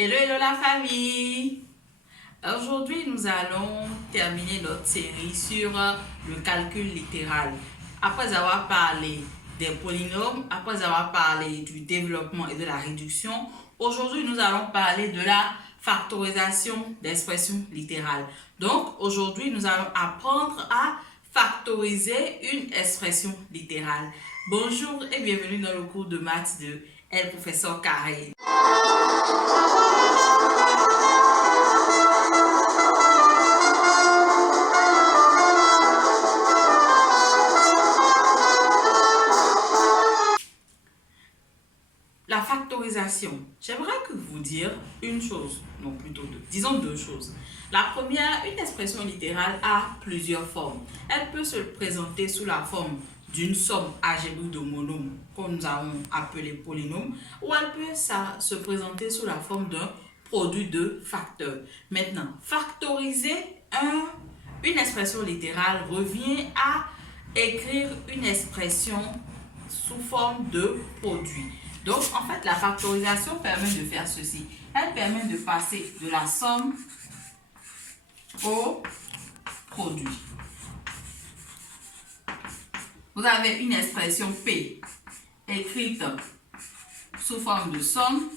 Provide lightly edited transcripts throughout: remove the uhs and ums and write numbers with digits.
Hello, hello la famille! Aujourd'hui, nous allons terminer notre série sur le calcul littéral. Après avoir parlé des polynômes, après avoir parlé du développement et de la réduction, aujourd'hui, nous allons parler de la factorisation d'expressions littérales. Donc, aujourd'hui, nous allons apprendre à factoriser une expression littérale. Bonjour et bienvenue dans le cours de maths de El Professeur Carré. La factorisation, j'aimerais que vous dire une chose, non plutôt deux, disons deux choses. La première, une expression littérale a plusieurs formes. Elle peut se présenter sous la forme d'une somme algébrique de monômes, comme nous avons appelé polynôme, ou elle peut se présenter sous la forme d'un produit de facteurs. Maintenant, factoriser une expression littérale revient à écrire une expression sous forme de produit. Donc, en fait, la factorisation permet de faire ceci. Elle permet de passer de la somme au produit. Vous avez une expression P écrite sous forme de somme.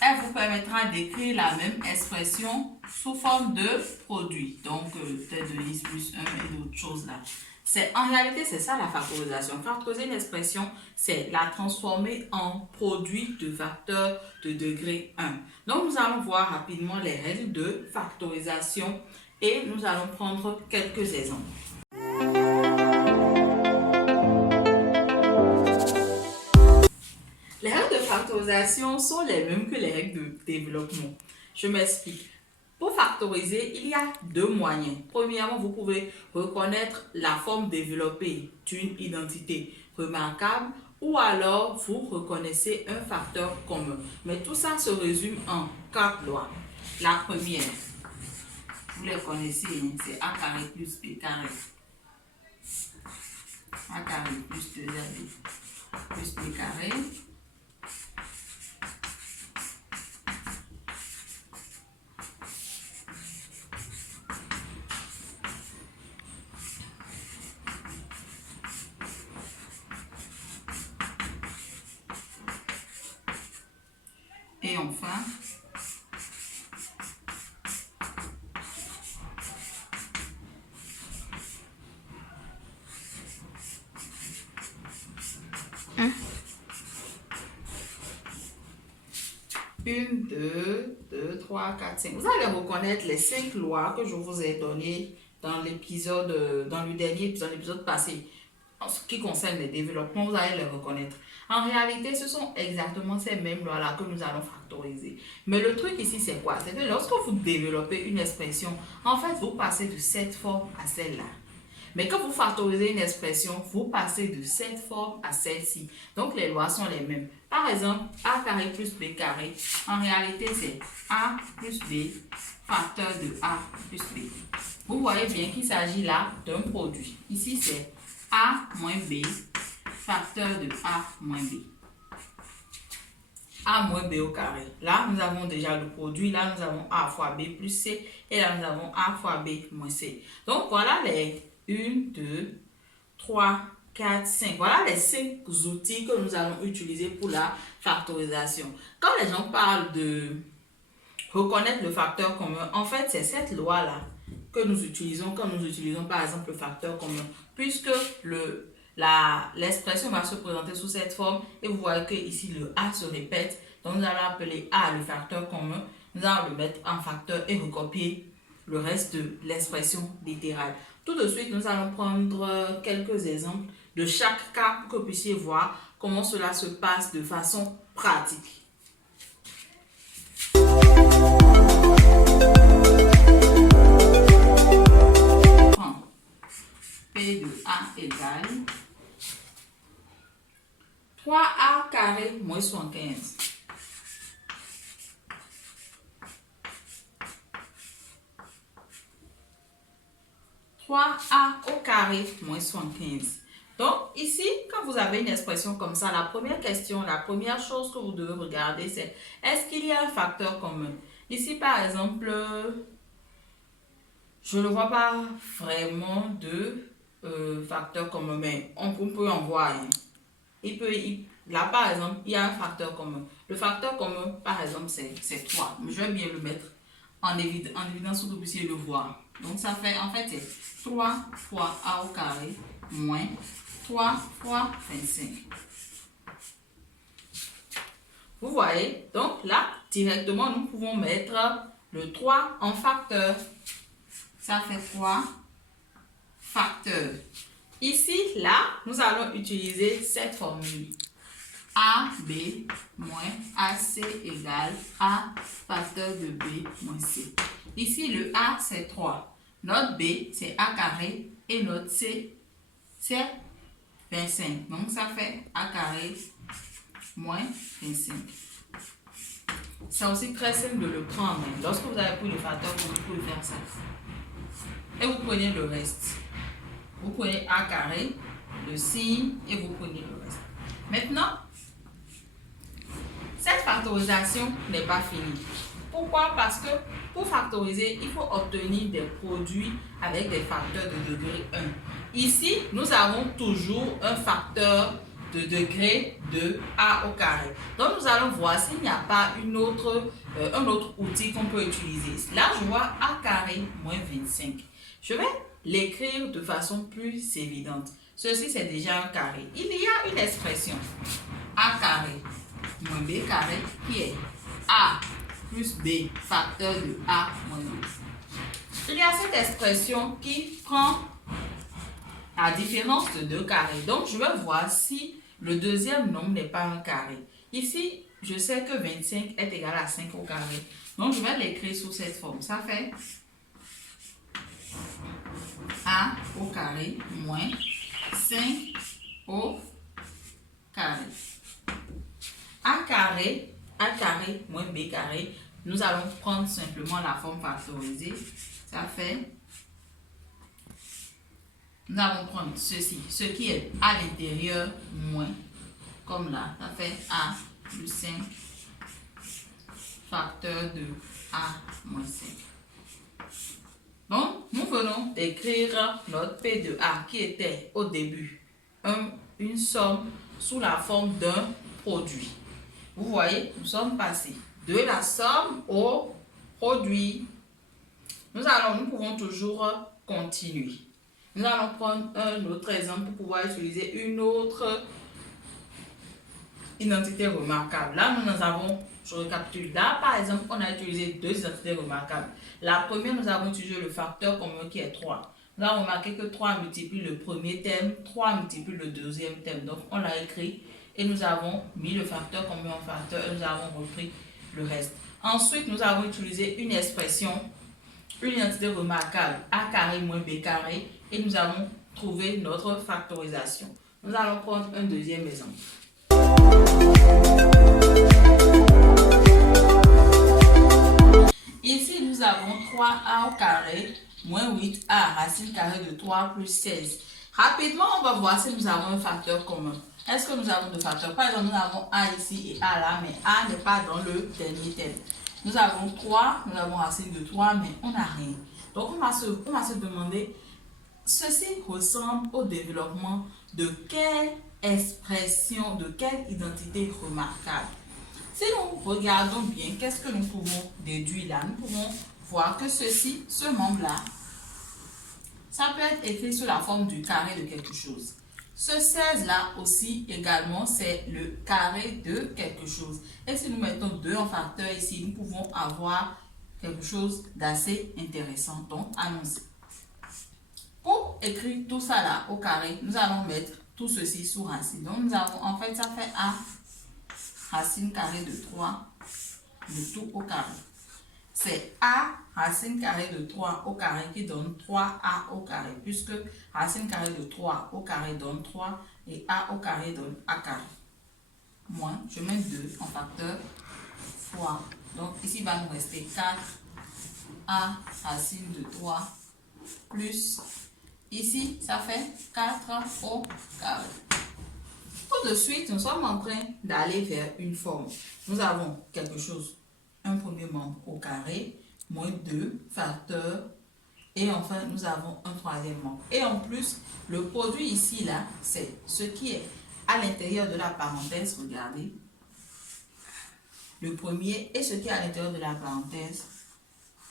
Elle vous permettra d'écrire la même expression sous forme de produit. Donc, peut-être de 10 plus 1 et d'autres choses là. En réalité, c'est ça la factorisation. Factoriser une expression, c'est la transformer en produit de facteur de degré 1. Donc, nous allons voir rapidement les règles de factorisation et nous allons prendre quelques exemples. Les règles de factorisation sont les mêmes que les règles de développement. Je m'explique. Pour factoriser, il y a deux moyens. Premièrement, vous pouvez reconnaître la forme développée d'une identité remarquable ou alors vous reconnaissez un facteur commun. Mais tout ça se résume en 4 lois. La première, vous les connaissez, c'est A carré plus B carré. A carré plus 2AB plus B carré. Et enfin, une, deux, trois, quatre, cinq. Vous allez reconnaître les 5 lois que je vous ai données dans le dernier épisode, l'épisode passé. En ce qui concerne les développements, vous allez les reconnaître. En réalité, ce sont exactement ces mêmes lois-là que nous allons factoriser. Mais le truc ici, c'est quoi? C'est que lorsque vous développez une expression, en fait, vous passez de cette forme à celle-là. Mais quand vous factorisez une expression, vous passez de cette forme à celle-ci. Donc, les lois sont les mêmes. Par exemple, A carré plus B carré, en réalité, c'est A plus B facteur de A plus B. Vous voyez bien qu'il s'agit là d'un produit. Ici, c'est A moins B facteur de A moins B. A moins B au carré. Là, nous avons déjà le produit. Là, nous avons A fois B plus C. Et là, nous avons A fois B moins C. Donc, voilà les 1, 2, 3, 4, 5. Voilà les 5 outils que nous allons utiliser pour la factorisation. Quand les gens parlent de reconnaître le facteur commun, en fait, c'est cette loi-là que nous utilisons quand nous utilisons par exemple le facteur commun. Puisque l'expression va se présenter sous cette forme et vous voyez que ici le A se répète. Donc, nous allons appeler A le facteur commun. Nous allons le mettre en facteur et recopier le reste de l'expression littérale. Tout de suite, nous allons prendre quelques exemples de chaque cas pour que vous puissiez voir comment cela se passe de façon pratique. P de A égale 3A carré moins 75. A au carré moins 75. Donc, ici, quand vous avez une expression comme ça, la première question, la première chose que vous devez regarder, c'est est-ce qu'il y a un facteur commun? Ici, par exemple, je ne vois pas vraiment de facteur commun, mais on peut en voir un. Là, par exemple, il y a un facteur commun. Le facteur commun, par exemple, c'est 3. Je vais bien le mettre en évidence pour que vous puissiez le voir. Donc, ça fait, en fait, c'est 3 fois a au carré moins 3 fois 25. Vous voyez? Donc, là, directement, nous pouvons mettre le 3 en facteur. Ça fait 3 facteurs. Ici, là, nous allons utiliser cette formule. AB moins AC égale A facteur de B moins C. Ici, le A, c'est 3. Notre B, c'est A carré. Et notre C, c'est 25. Donc, ça fait A carré moins 25. C'est aussi très simple de le prendre. Lorsque vous avez pris le facteur, vous pouvez faire ça. Et vous prenez le reste. Vous prenez A carré, le signe, et vous prenez le reste. Maintenant, cette factorisation n'est pas finie. Pourquoi? Parce que pour factoriser, il faut obtenir des produits avec des facteurs de degré 1. Ici, nous avons toujours un facteur de degré de A au carré. Donc, nous allons voir s'il n'y a pas un autre outil qu'on peut utiliser. Là, je vois A carré moins 25. Je vais l'écrire de façon plus évidente. Ceci, c'est déjà un carré. Il y a une expression A carré moins B carré qui est A plus B facteur de A moins B. Il y a cette expression qui prend la différence de deux carrés. Donc, je vais voir si le deuxième nombre n'est pas un carré. Ici, je sais que 25 est égal à 5 au carré. Donc, je vais l'écrire sous cette forme. Ça fait A au carré moins 5 au carré. A carré moins B carré. Nous allons prendre simplement la forme factorisée. Ça fait, nous allons prendre ceci, ce qui est à l'intérieur moins, comme là, ça fait A plus 5 facteur de A moins 5. Donc, nous venons d'écrire notre P de A qui était au début une somme sous la forme d'un produit. Vous voyez, nous sommes passés de la somme au produit. Nous pouvons toujours continuer. Nous allons prendre un autre exemple pour pouvoir utiliser une autre identité remarquable. Là, nous avons, je récapitule, là, par exemple, on a utilisé deux identités remarquables. La première, nous avons utilisé le facteur commun qui est 3. Nous avons remarqué que 3 multiplie le premier thème, 3 multiplie le deuxième thème. Donc, on l'a écrit et nous avons mis le facteur commun en facteur et nous avons repris le reste. Ensuite, nous avons utilisé une expression, une identité remarquable, A carré moins B carré, et nous avons trouvé notre factorisation. Nous allons prendre un deuxième exemple. Ici, nous avons 3A au carré moins 8A, racine carrée de 3 plus 16. Rapidement, on va voir si nous avons un facteur commun. Est-ce que nous avons deux facteurs? Par exemple, nous avons A ici et A là, mais A n'est pas dans le dernier thème. Nous avons 3, nous avons racine de 3, mais on n'a rien. Donc, on va se demander, ceci ressemble au développement de quelle expression, de quelle identité remarquable? Si nous regardons bien, qu'est-ce que nous pouvons déduire là? Nous pouvons voir que ceci, ce membre-là, ça peut être écrit sous la forme du carré de quelque chose. Ce 16-là aussi, également, c'est le carré de quelque chose. Et si nous mettons 2 en facteur ici, nous pouvons avoir quelque chose d'assez intéressant. Donc, allons-y. Pour écrire tout ça là au carré, nous allons mettre tout ceci sous racine. Donc, nous avons, en fait, ça fait A racine carrée de 3 de tout au carré. C'est A racine carrée de 3 au carré qui donne 3A au carré, puisque racine carrée de 3 au carré donne 3 et A au carré donne A carré. Moins, je mets 2 en facteur fois. Donc ici, il va nous rester 4A racine de 3 plus, ici, ça fait 4 au carré. Tout de suite, nous sommes en train d'aller vers une forme. Nous avons quelque chose, un premier membre au carré, moins 2 facteurs, et enfin, nous avons un troisième membre. Et en plus, le produit ici, là, c'est ce qui est à l'intérieur de la parenthèse, regardez, le premier, et ce qui est à l'intérieur de la parenthèse,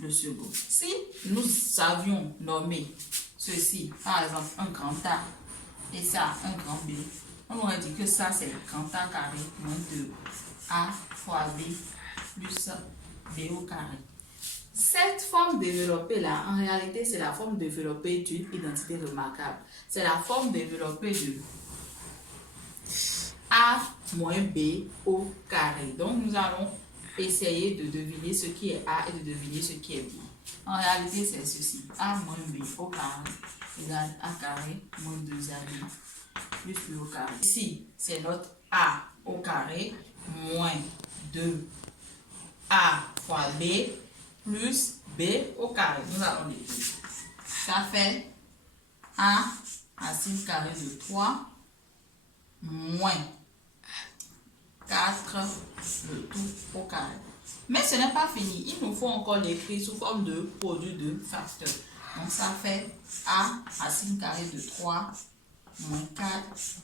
le second. Si nous avions nommé ceci, par exemple, un grand A, et ça, un grand B, on aurait dit que ça, c'est grand A carré moins 2A fois B plus B au carré. Cette forme développée-là, en réalité, c'est la forme développée d'une identité remarquable. C'est la forme développée de A moins B au carré. Donc, nous allons essayer de deviner ce qui est A et de deviner ce qui est B. En réalité, c'est ceci. A moins B au carré égale A carré moins 2AB plus B au carré. Ici, c'est notre A au carré moins 2A fois B plus B au carré. Nous allons l'écrire. Ça fait A racine carrée de 3 moins 4 le tout au carré. Mais ce n'est pas fini. Il nous faut encore l'écrire sous forme de produit de facteurs. Donc ça fait A racine carrée de 3 moins 4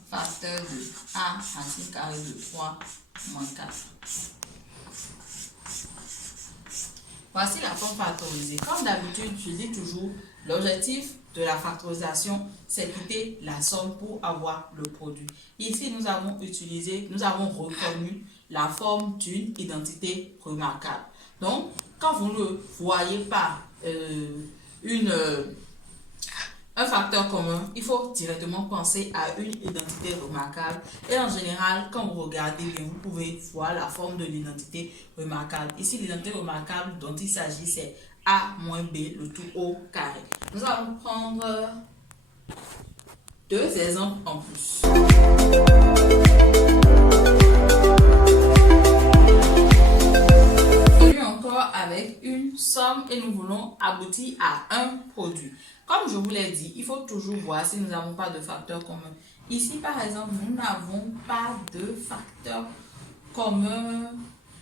facteur de A racine carrée de 3 moins 4. Voici la forme factorisée. Comme d'habitude, je dis toujours, l'objectif de la factorisation, c'est quitter la somme pour avoir le produit. Ici, nous avons reconnu la forme d'une identité remarquable. Donc, quand vous ne voyez pas un facteur commun, il faut directement penser à une identité remarquable. Et en général, quand vous regardez bien, vous pouvez voir la forme de l'identité remarquable. Ici, l'identité remarquable dont il s'agit, c'est A moins B, le tout au carré. Nous allons prendre 2 exemples en plus. Encore avec une somme et nous voulons aboutir à un produit. Comme je vous l'ai dit, il faut toujours voir si nous n'avons pas de facteur commun. Ici, par exemple, nous n'avons pas de facteur commun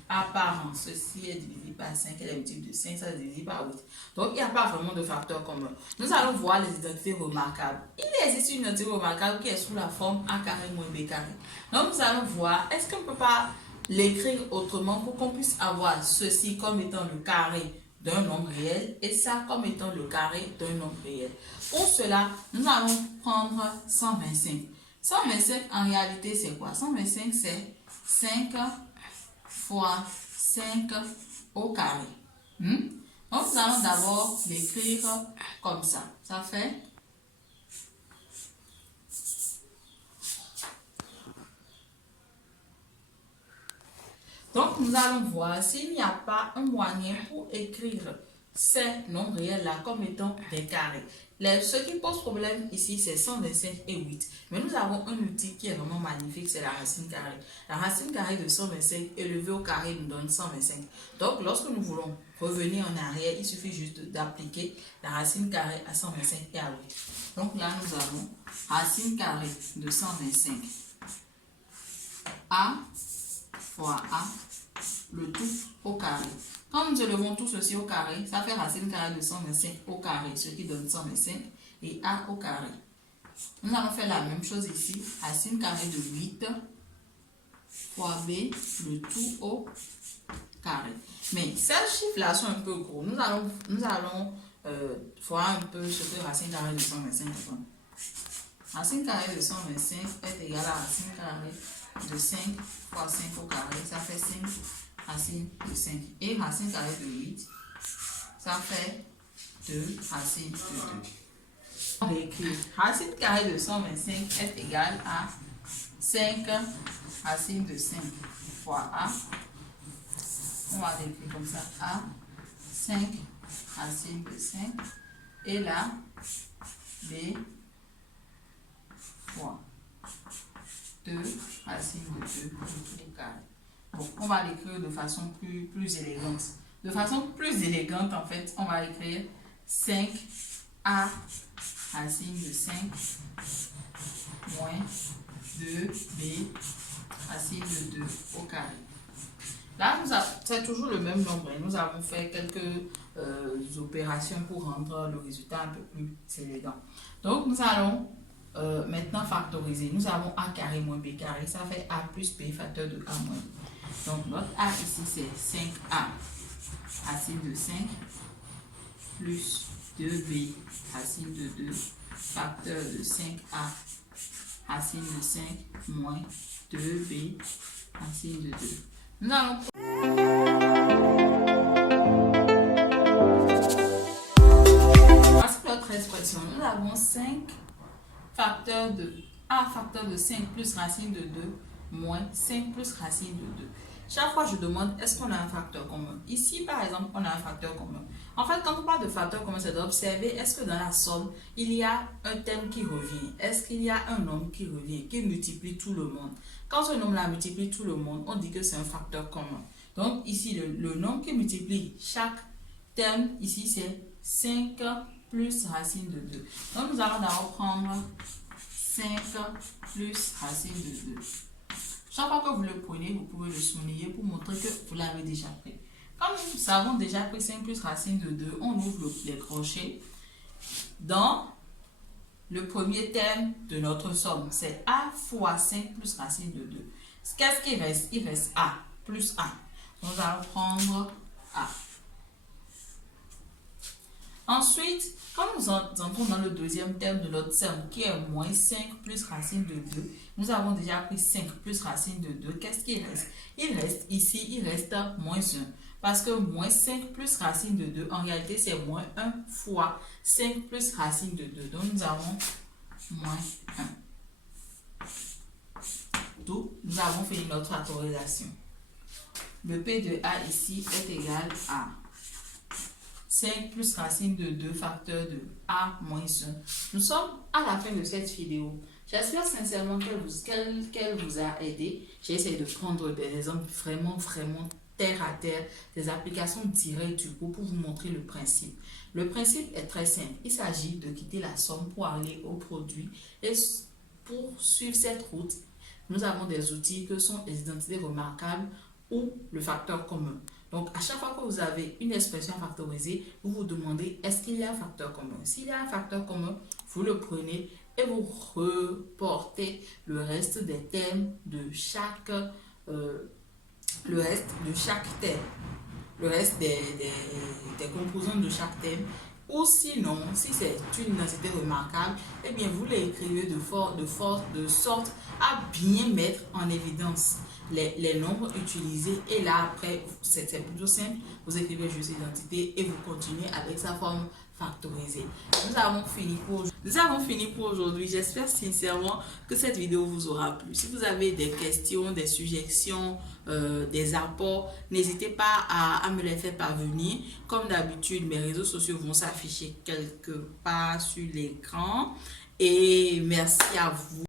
apparent. Ceci est divisé par 5 et la multiple de 5, ça se divise par 8. Donc, il n'y a pas vraiment de facteur commun. Nous allons voir les identités remarquables. Il existe une identité remarquable qui est sous la forme A carré moins B carré. Donc, nous allons voir, est-ce qu'on ne peut pas l'écrire autrement pour qu'on puisse avoir ceci comme étant le carré d'un nombre réel et ça comme étant le carré d'un nombre réel. Pour cela, nous allons prendre 125. 125 en réalité c'est quoi? 125 c'est 5 fois 5 au carré. Donc nous allons d'abord l'écrire comme ça. Ça fait donc, nous allons voir s'il n'y a pas un moyen pour écrire ces nombres réels-là comme étant des carrés. Ce qui pose problème ici, c'est 125 et 8. Mais nous avons un outil qui est vraiment magnifique, c'est la racine carrée. La racine carrée de 125 élevée au carré nous donne 125. Donc, lorsque nous voulons revenir en arrière, il suffit juste d'appliquer la racine carrée à 125 et à 8. Donc là, nous avons racine carrée de 125. A fois A, le tout au carré. Quand nous élevons tout ceci au carré, ça fait racine carrée de 125 au carré, ce qui donne 125, et A au carré. Nous allons faire la même chose ici, racine carrée de 8 fois B, le tout au carré. Mais ces chiffres-là sont un peu gros. Nous allons voir un peu ce que racine carrée de 125 donne. Racine carrée de 125 est égale à racine carrée de 5 fois 5 au carré, ça fait 5 racine de 5. Et racine carrée de 8, ça fait 2 racine de 2. On va écrire racine carrée de 125 est égale à 5 racine de 5 fois A. On va l'écrire comme ça, A, 5 racine de 5. Et là, B fois 2 racine de 2 tout carré. Bon, on va l'écrire de façon plus élégante. De façon plus élégante, en fait, on va écrire 5A racine de 5 moins 2b racine de 2 au carré. Là, c'est toujours le même nombre. Nous avons fait quelques opérations pour rendre le résultat un peu plus élégant. Donc, nous allons maintenant factoriser. Nous avons a carré moins b carré. Ça fait a plus b facteur de a moins b. Donc, notre a ici, c'est 5a racine de 5 plus 2b racine de 2 facteur de 5a racine de 5 moins 2b racine de 2. Nous allons voici notre expression. Nous avons 5 facteur de a facteur de 5 plus racine de 2 moins 5 plus racine de 2. Chaque fois, je demande est-ce qu'on a un facteur commun. Ici, par exemple, on a un facteur commun. En fait, quand on parle de facteur commun, c'est d'observer est-ce que dans la somme, il y a un terme qui revient. Est-ce qu'il y a un nombre qui revient, qui multiplie tout le monde. Quand ce nombre-là multiplie tout le monde, on dit que c'est un facteur commun. Donc, ici, le nombre qui multiplie chaque terme, ici, c'est 5 plus racine de 2. Donc, nous allons d'abord prendre 5 plus racine de 2. Chaque fois que vous le prenez, vous pouvez le souligner pour montrer que vous l'avez déjà pris. Comme nous avons déjà pris 5 plus racine de 2, on ouvre les crochets dans le premier terme de notre somme. C'est a fois 5 plus racine de 2. Qu'est-ce qu'il reste? Il reste a plus a. Donc, nous allons prendre a. Ensuite, quand nous entrons dans le deuxième terme de notre somme, qui est moins 5 plus racine de 2, nous avons déjà pris 5 plus racine de 2. Qu'est-ce qu'il reste? Il reste ici, il reste moins 1. Parce que moins 5 plus racine de 2, en réalité, c'est moins 1 fois 5 plus racine de 2. Donc, nous avons moins 1. Donc, nous avons fini notre factorisation. Le P de A ici est égal à 5 plus racine de 2 facteur de a moins 1. Nous sommes à la fin de cette vidéo. J'espère sincèrement qu'elle vous a aidé. J'ai essayé de prendre des exemples vraiment terre à terre, des applications directes du coup pour vous montrer le principe. Le principe est très simple. Il s'agit de quitter la somme pour aller au produit. Et pour suivre cette route, nous avons des outils que sont les identités remarquables ou le facteur commun. Donc, à chaque fois que vous avez une expression factorisée, vous vous demandez est-ce qu'il y a un facteur commun. S'il y a un facteur commun, vous le prenez et vous reportez le reste des termes de chaque terme, le reste des composants de chaque thème. Ou sinon, si c'est une identité remarquable, eh bien vous l'écrivez de sorte à bien mettre en évidence les nombres utilisés. Et là, après, c'est plutôt simple. Vous écrivez juste identité et vous continuez avec sa forme factorisée. Nous avons fini pour aujourd'hui. J'espère sincèrement que cette vidéo vous aura plu. Si vous avez des questions, des suggestions, des apports, n'hésitez pas à me les faire parvenir. Comme d'habitude, mes réseaux sociaux vont s'afficher quelque part sur l'écran. Et merci à vous.